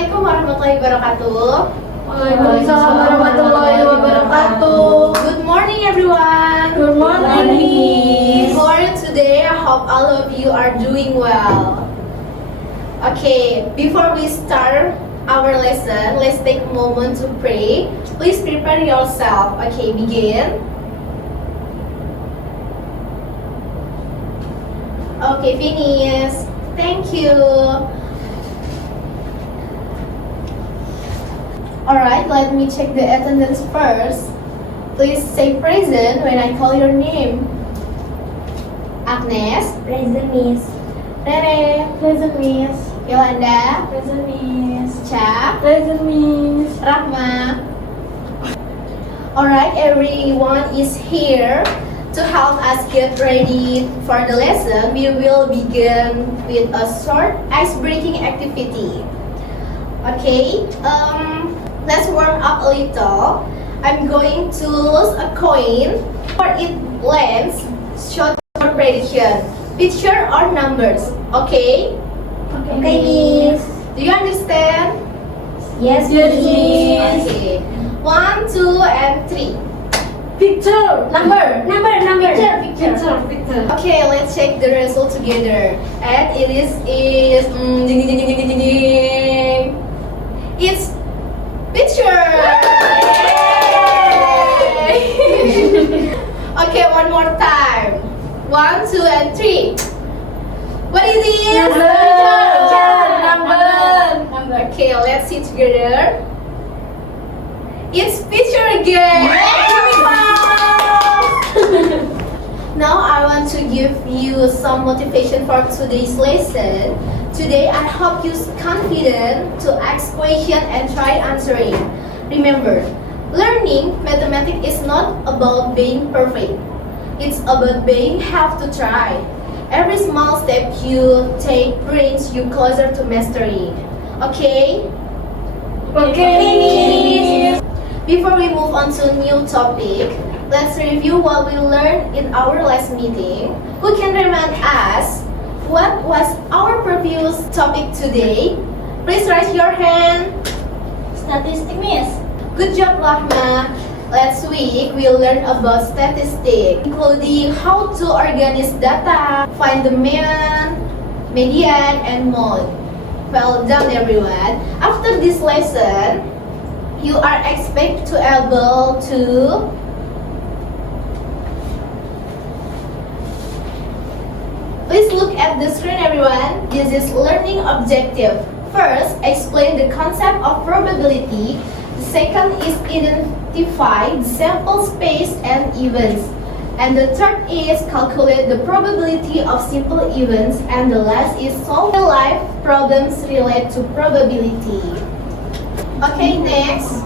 Assalamualaikum warahmatullahi wabarakatuh. Waalaikumsalam warahmatullahi wabarakatuh. Good morning, everyone. Good morning. How are you today? I hope all of you are doing well. Okay, before we start our lesson, let's take a moment to pray. Please prepare yourself. Okay, begin. Okay, finish. Thank you. Alright, let me check the attendance first. Please say present when I call your name. Agnes, Present, Miss. Rere, Present, Miss. Yolanda, Present, Miss. Cha, Present, Miss. Rahma. Alright, everyone is here to help us get ready for the lesson. We will begin with a short ice-breaking activity. Okay, let's warm up a little. I'm going to lose a coin for it lands. Short prediction. Picture or numbers. Okay? Okay, Miss. Do you understand? Yes, Miss. Okay. 1, 2, and 3. Picture. Number. Picture. Okay, let's check the result together. And it is ding, ding, ding, ding, ding, ding, ding. It's picture. Yay! Okay, one more time. 1, 2, and 3. What is it? Number. Okay, let's see together. It's picture again. Now I want to give you some motivation for today's lesson. Today I hope you're confident to ask questions and try answering. Remember, learning mathematics is not about being perfect. It's about being have to try. Every small step you take brings you closer to mastery. Okay? Okay, Miss. Before we move on to a new topic, let's review what we learned in our last meeting. Who can remind us what was our previous topic today? Please raise your hand. Statistic, Miss. Good job, Rahma. Last week, we learned about statistics, including how to organize data, find the mean, median, and mode. Well done, everyone. After this lesson, you are expected to able to please look at the screen, everyone. This is learning objective. First, explain the concept of probability. The second is identify the sample space and events. And the third is calculate the probability of simple events. And the last is solve real-life problems related to probability. Okay, next.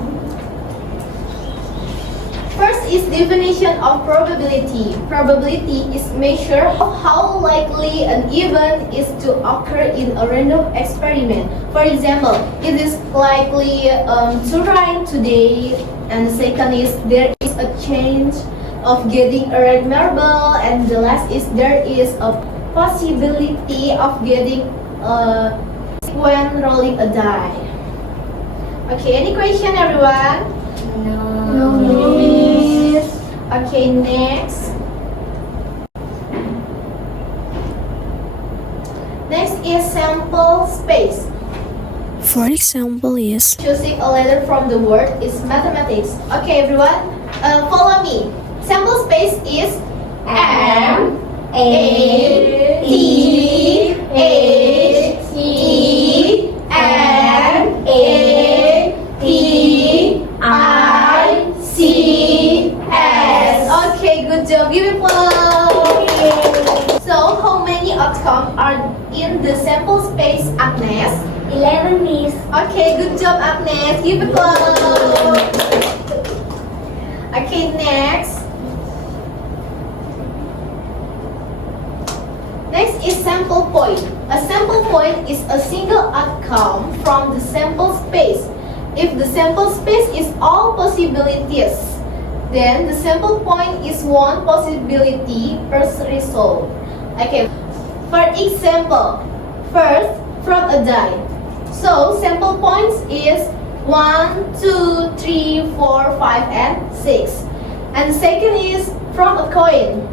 First is definition of probability. Probability is measure of how likely an event is to occur in a random experiment. For example, it is likely to rain today, and the second is there is a chance of getting a red marble, and the last is there is a possibility of getting when rolling a die. Okay, any question, everyone? No, Miss. Okay, next. Next is sample space. For example, is Choosing a letter from the word is mathematics. Okay, everyone, follow me. Sample space is M A T H E M A T I C S. Okay, good job. Give it applause. So, how many outcomes are in the sample space, Agnes? 11, Miss. Okay, good job, Agnes. Give it applause. Okay, next. Next is sample point. A sample point is a single outcome from the sample space. If the sample space is all possibilities, then the sample point is one possibility per result. Okay, for example, first, from a die. So sample points is 1, 2, 3, 4, 5, and 6. And the second is from a coin.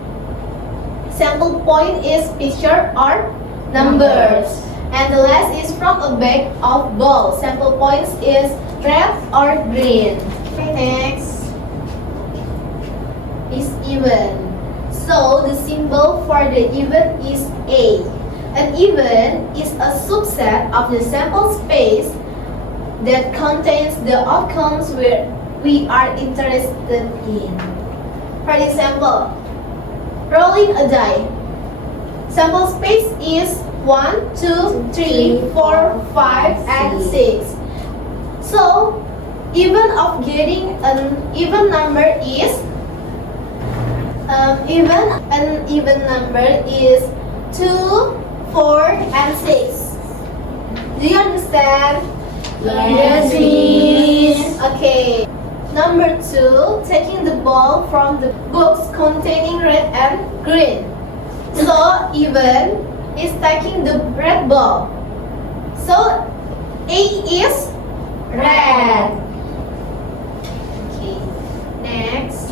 Sample point is picture or numbers. And the last is from a bag of ball. Sample points is red or green. Next is even. So the symbol for the even is A. An even is a subset of the sample space that contains the outcomes we are interested in. For example, rolling a die. Sample space is 1, 2, 3, 4, 5, and 6. So, even of getting an even number is an even number is 2, 4, and 6. Do you understand? Yes, miss. Okay. Number 2, taking the ball from the books containing red and green. So even is taking the red ball. So A is red. Okay. Next.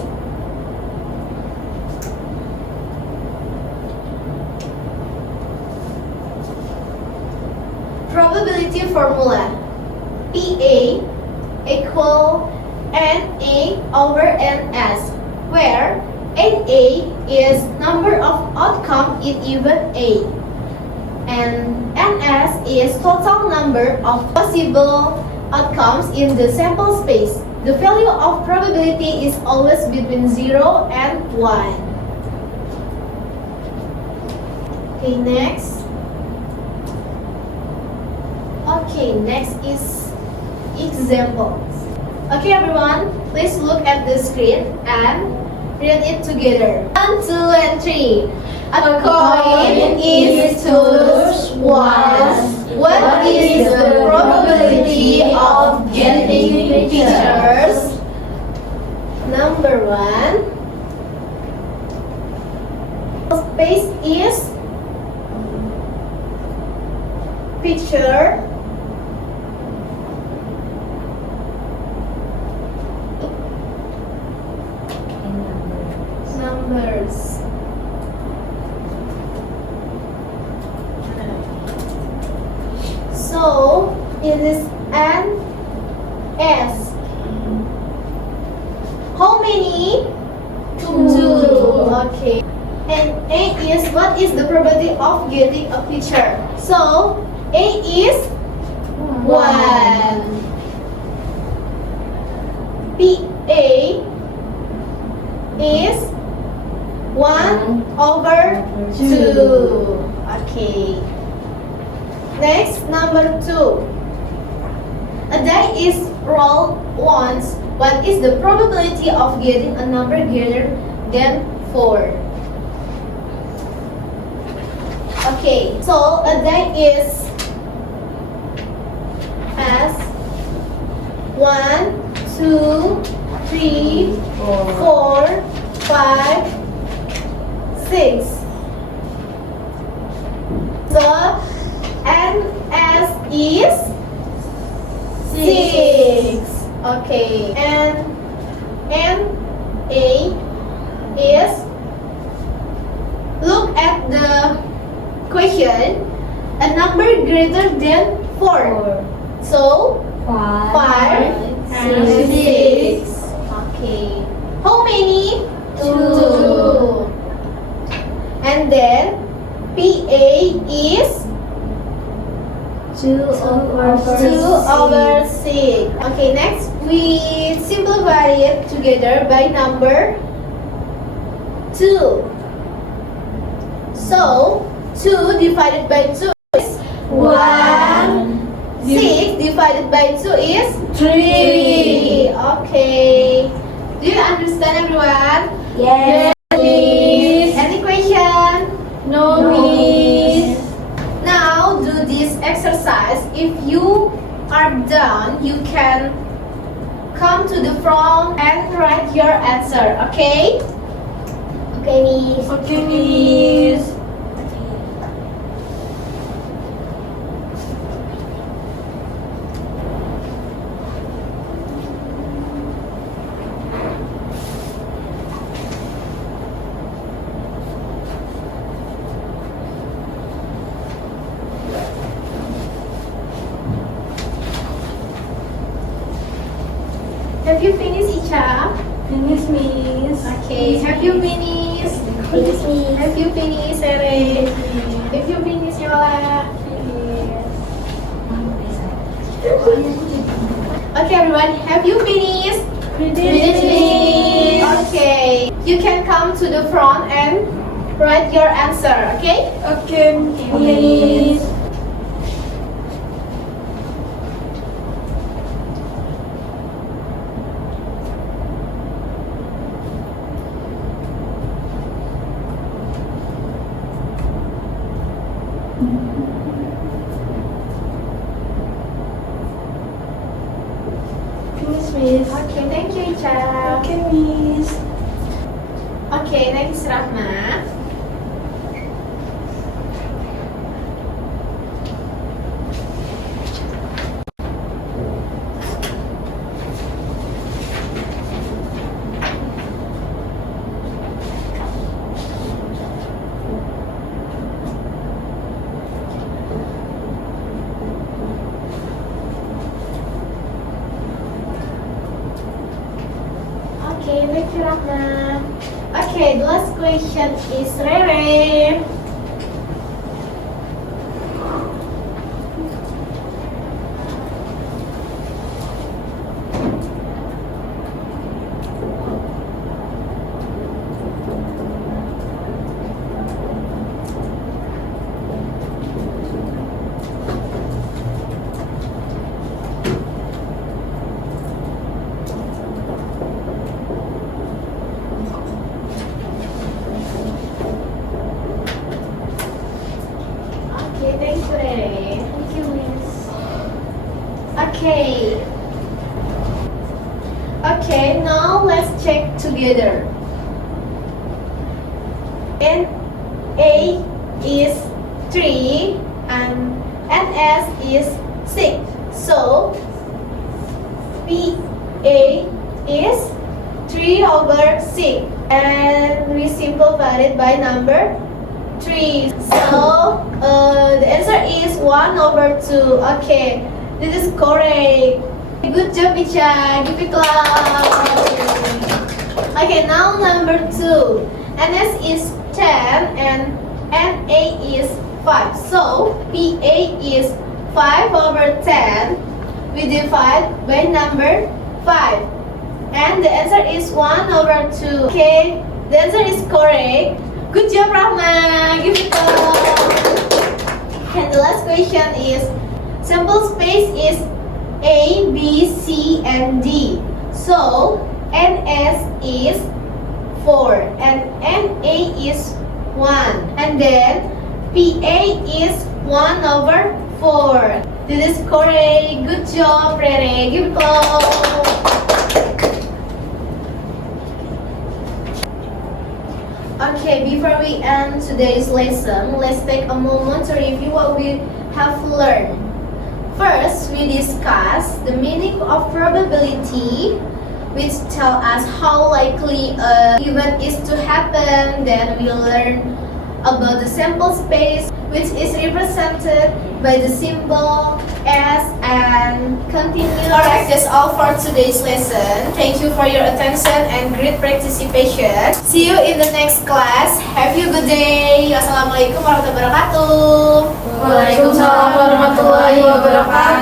Probability formula. PA equal NA over NS, where NA is number of outcome in even A, and NS is total number of possible outcomes in the sample space. The value of probability is always between 0 and 1. Okay, next. Okay, next is examples. Okay, everyone, please look at the screen and read it together. 1, 2, and 3. A coin is choose once. What is the probability of getting pictures? Number 1. Space is picture. Numbers. So it is N S. How many? 2. Okay. And A is, what is the probability of getting a picture? So A is 1. PA is 1 over 2. Okay. Next, number 2. A die is rolled once. What is the probability of getting a number greater than 4? Okay, so a die is as 1, 2, 3, 4, 5, 6. So NS is 6. Okay, and NA is, look at the question, a number greater than 4. So 5 and 6. Okay. How many? 2. And then PA is 2 over 6. Okay, next we simplify it together by number 2. So 2 divided by 2 is 1. 6 divided by 2 is 3. Okay. Do you understand, everyone? Yes, miss. Any question? No, miss. Now do this exercise. If you are done, you can come to the front and write your answer. Okay? Okay, miss. Okay, miss. have you finished, Icha? Finish, Miss. Okay, have you finished? Finish, Miss. Have you finished, Rere? Have you finished, Yola? Okay, everyone, have you finished? Finish, Miss. Okay, you can come to the front and write your answer, okay? Okay, Miss. Finish, Miss. Okay, thank you, Icha. Okay, Miss. Okay, next, Rahma. Okay, thank you, Rahma. Okay, the last question is Rere. Okay, thank you, Rere. Thank you, Miss. Okay. Okay, now let's check together. NA is 3 and NS is 6. So PA is 3 over 6. And we simplify it by number 3. So the answer is 1 over 2. Okay, this is correct. Good job, Icha. Give it clap. Okay, now number 2. NS is 10 and NA is 5. So PA is 5 over 10. We divide by number 5. And the answer is 1 over 2. Okay, the answer is correct. Good job, Rahma. Give it up. And the last question is, sample space is A, B, C, and D. So NS is 4 and NA is 1. And then PA is 1 over 4. This is correct. Good job, Rere. Give it up. Okay, before we end today's lesson, let's take a moment to review what we have learned. First, we discuss the meaning of probability, which tell us how likely an event is to happen. Then we learn about the sample space, which is represented by the symbol S, and continue. Alright, that's all for today's lesson. Thank you for your attention and great participation. See you in the next class. Have a good day. Wassalamualaikum warahmatullahi wabarakatuh. Waalaikumsalam warahmatullahi wabarakatuh.